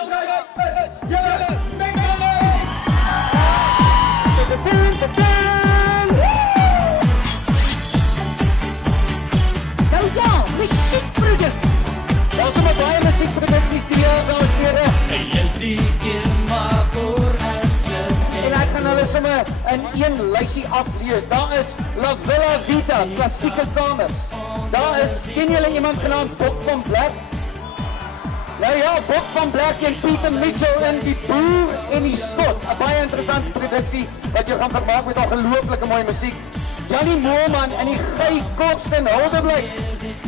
Nou ja, musiekproduksies. Daar is maar baie musiekproduksies die dames en here. Jy's die een maar voor En ek gaan hulle sommer in een lysie aflees. Daar is La Villa Vita, klassieke kamers. Daar is, ken julle iemand genaamd Bok van Black? Nou ja, Bok van Black en Pieter Mitchell in Die Boer en die Skot. 'n baie interessante produksie wat jou gaan vermaak met ongelooflike mooi musiek. Jannie Moorman in die Gey Korsten Hildeblyk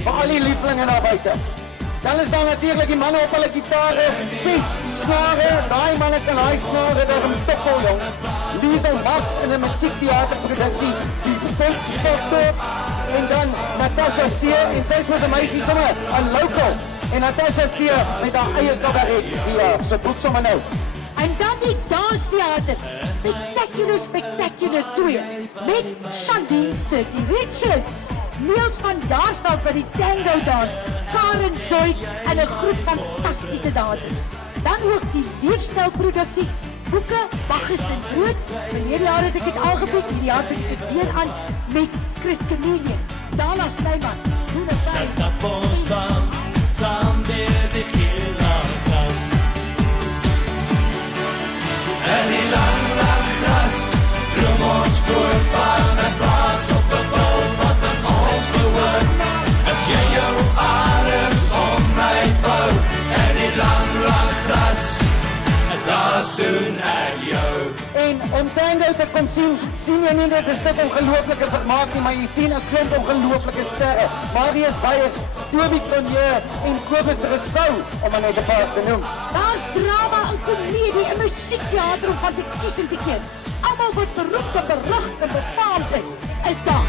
vir al die lieflinge daar buite. Dan is daar natuurlijk die manne op hulle gitare, 6 snare, daai manne kan hy snare daar in toppel, jong. Liesel Max in 'n musiektheaterproduksie, die Fake Factor, en dan Natasha Seer, en sy is mos 'n meisie sommer, 'n local, en Natasha Seer met haar eie kabaret, die so boek sommer nou. En dan die danstheater, Spectacular 2, met Shandine City Richards, Niels van Jaarsveld by die tango dans, Karen Zoid en 'n groep fantastische dansers. Dan ook die leefstylproduksies, boeke, Bacchus en Brood. Verlede jaar het ek dit aangebied, hierdie jaar bied ek dit weer aan met Chris Chameleon, Dana Snyman, doen het by. Stap ons saam deur die kinderklas. En die lang gras, droom ons voort van 'n plaas op 'n boom wat aan ons behoort. As jy jou arms om my vou, en die lang gras, daar soen ek jou. En om tango te kom sien jy nie dit is dit ongelooflike vermaak nie, maar jy sien 'n klomp ongelooflike sterre. Marius Beyers, Toby Cronje en Kobus Rousseau, om maar net 'n paar te noem. Daar's drama en komedie en musiektheater om van te kies en te kies. Almal wat beroemd en berucht en befaamd is daar.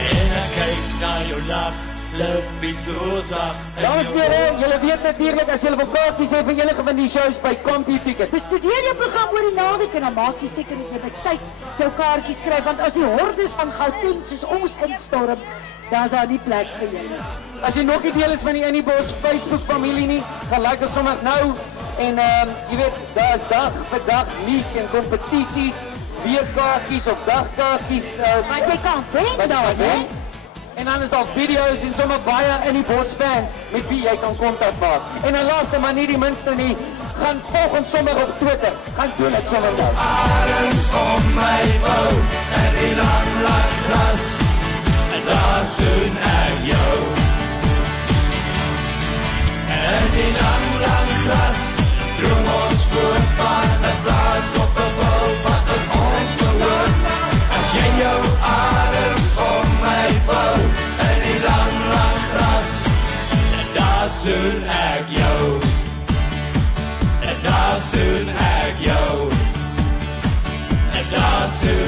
En ek kyk na jou lach, lippie so sag. Dames en here, julle weet natuurlik as julle wil kaartjies hê vir enige van die shows by CompuTicket. Bestudeer jou program oor die naweek en dan maak jy seker dat jy by tyds jou kaartjies kry, want as die hordes van Gauteng soos ons instorm, dan is daar nie plek vir julle. As jy nog nie deel is van die Innibos Facebook familie nie, gaan like ons sommer nou. En jy weet, daar is dag vir dag nuus en kompetisies, weerkaartjies of dagkaartjies. Want jy kan vriend daar, hè? En dan is al video's en sommer baie Innibos fans met wie jy kan kontak maak. En dan laaste maar nie die minste nie, gaan volg ons sommer op Twitter. Gaan doen dit sommer nou. Arms om my vou, en die lang gras, en daar soen ek jou. En die lang gras, droom ons voort van 'n plaas op 'n boom wat aan ons behoort. As jy jou arms om my vou, en die lang gras, en daar soen ek jou. En daar soen ek jou. En daar soen